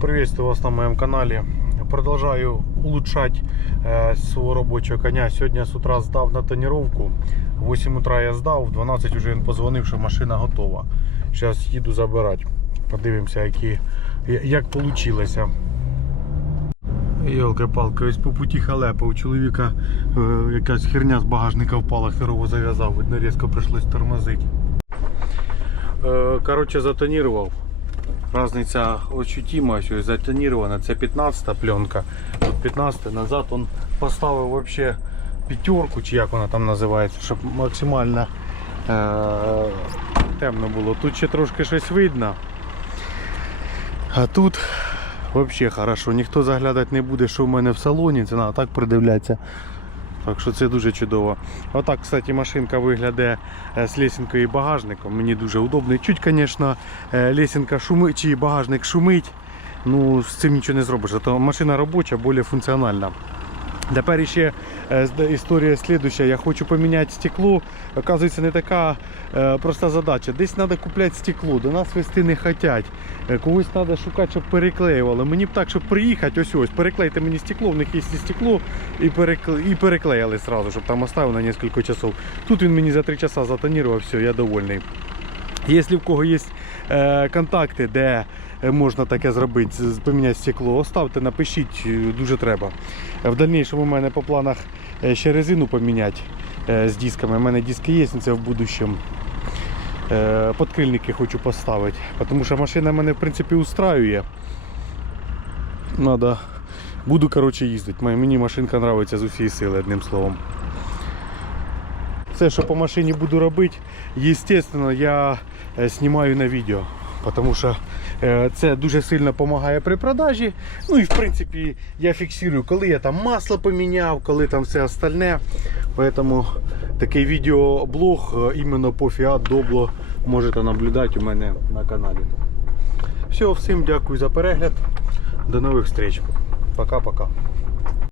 Приветствую вас на моем канале. Продолжаю улучшать э, своего рабочего коня. Сегодня с утра сдав на тонировку. В 8 утра я здав, в 12 вже він позвонив, що машина готова. Зараз їду забирати. Подивимося, які, як вийшло. Йолки-палки, ось по путі халепа. У чоловіка е, якась херня з багажника впала, херово зав'язав, видно, різко прийшлось тормозити. Е, коротше, затонірував. Разниця ощутима, ось затонирована. Це 15 пленка. Тут 15 назад он поставив вообще п'ятерку, чи як вона там називається, щоб максимально е- темно було. Тут ще трошки щось видно. А тут взагалі хорошо. Ніхто заглядати не буде, що в мене в салоні. Це треба так придивлятися. Так що це дуже чудово. Отак, кстати, машинка виглядає е, з лесінкою і багажником. Мені дуже удобно. Чуть, звісно, е, лесінка шумить, чи багажник шумить. Ну, з цим нічого не зробиш. То машина робоча, більш функціональна. Тепер ще е, історія слідуща. Я хочу поміняти стекло. Оказується, не така е, проста задача. Десь треба купляти стекло, до нас вести не хочуть. Е, Когось треба шукати, щоб переклеювали. Мені б так, щоб приїхати, ось ось, переклейте мені стекло, в них є стекло, і, і переклеїли сразу, щоб там оставив на кілька часов. Тут він мені за 3 часа затонував, все, я довольний. Якщо в кого є контакти, де можна таке зробити, поміняти стекло, оставте, напишіть, е, дуже треба. Е, В дальнейшому у мене по планах е, ще резину поміняти е, з дисками. У мене диски є, це в будущем. Е, Подкрильники хочу поставити, тому що машина мене в принципі устраює. Надо. Буду коротше їздити. Мені- машинка подобається з усієї сили, одним словом. Все, що по машині буду робити, естественно, я е, знімаю на відео. Тому що е, це дуже сильно допомагає при продажі. Ну і в принципі я фіксую, коли я там масло поміняв, коли там все остальне. Поэтому такий відеоблог е, іменно по Fiat Doblo можете наблюдати у мене на каналі. Все, всім дякую за перегляд. До нових встреч. Пока-пока.